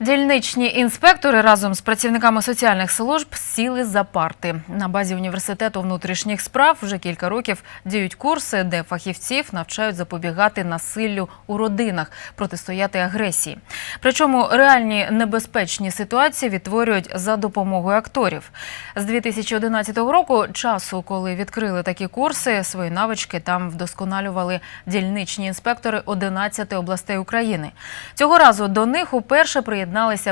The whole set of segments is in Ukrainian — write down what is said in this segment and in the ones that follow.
Дільничні інспектори разом з працівниками соціальних служб сіли за парти. На базі університету внутрішніх справ вже кілька років діють курси, де фахівців навчають запобігати насиллю у родинах, протистояти агресії. Причому реальні небезпечні ситуації відтворюють за допомогою акторів. З 2011 року, часу, коли відкрили такі курси, свої навички там вдосконалювали дільничні інспектори 11 областей України. Цього разу до них уперше приєдналися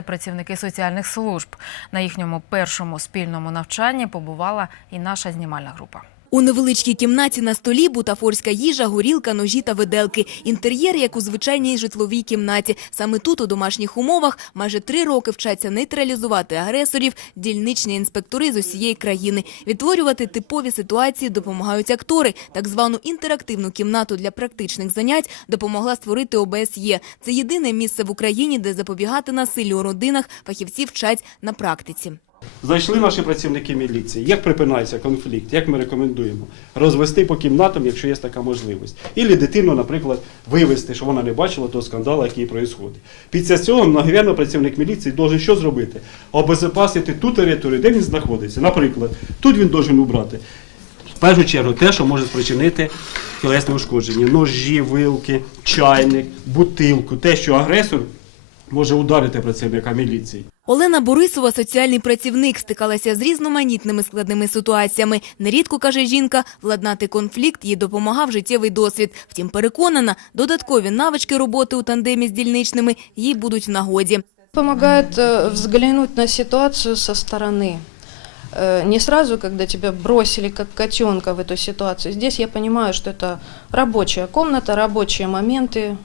працівники соціальних служб. На їхньому першому спільному навчанні побувала і наша знімальна група. У невеличкій кімнаті на столі бутафорська їжа, горілка, ножі та виделки. Інтер'єр, як у звичайній житловій кімнаті. Саме тут, у домашніх умовах, майже три роки вчаться нейтралізувати агресорів дільничні інспектори з усієї країни. Відтворювати типові ситуації допомагають актори. Так звану інтерактивну кімнату для практичних занять допомогла створити ОБСЄ. Це єдине місце в Україні, де запобігати насиллю у родинах фахівці вчать на практиці. Зайшли наші працівники міліції. Як припинається конфлікт? Як ми рекомендуємо? Розвести по кімнатам, якщо є така можливість. Ілі дитину, наприклад, вивезти, щоб вона не бачила того скандалу, який відбувається. Після цього, мгновенно, працівник міліції должен що зробити? Обезопасити ту територію, де він знаходиться. Наприклад, тут він должен убрати. В першу чергу те, що може спричинити тілесне ушкодження. Ножі, вилки, чайник, бутилку, те, що агресор може ударити працівника міліції. Олена Борисова, соціальний працівник, стикалася з різноманітними складними ситуаціями. Нерідко, каже жінка, владнати конфлікт їй допомагав життєвий досвід. Втім, переконана, додаткові навички роботи у тандемі з дільничними їй будуть в нагоді. Помогает э, взглянуть на ситуацию со стороны. Э, Не сразу, когда тебя бросили как котенка в эту ситуацию. Здесь я понимаю, что это рабочая комната, рабочие моменты,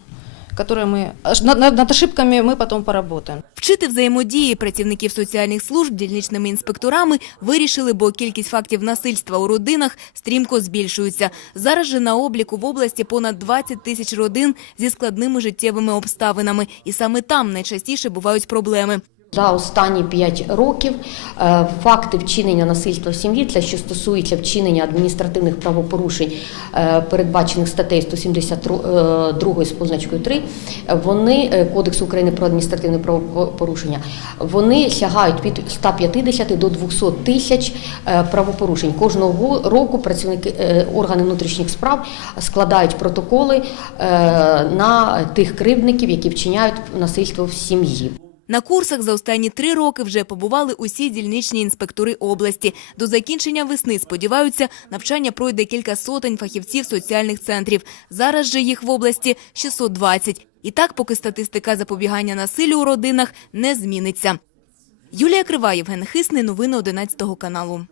которые мы... аж Над, над- над ошибками мы потом поработаем. Вчити взаємодії працівників соціальних служб дільничними інспекторами вирішили, бо кількість фактів насильства у родинах стрімко збільшується. Зараз же на обліку в області понад 20 тисяч родин зі складними життєвими обставинами. І саме там найчастіше бувають проблеми. За останні 5 років е, факти вчинення насильства в сім'ї, це що стосується вчинення адміністративних правопорушень, е, передбачених статтею 172 з позначкою 3, вони е, Кодексу України про адміністративне правопорушення, вони сягають від 150 до 200 тисяч е, правопорушень. Кожного року працівники е, органи внутрішніх справ складають протоколи е, на тих кривдників, які вчиняють насильство в сім'ї. На курсах за останні три роки вже побували усі дільничні інспектори області. До закінчення весни сподіваються, навчання пройде кілька сотень фахівців соціальних центрів. Зараз же їх в області 620. І так, поки статистика запобігання насилю у родинах не зміниться. Юлія Крива, Євген Хисний, новини 11 каналу.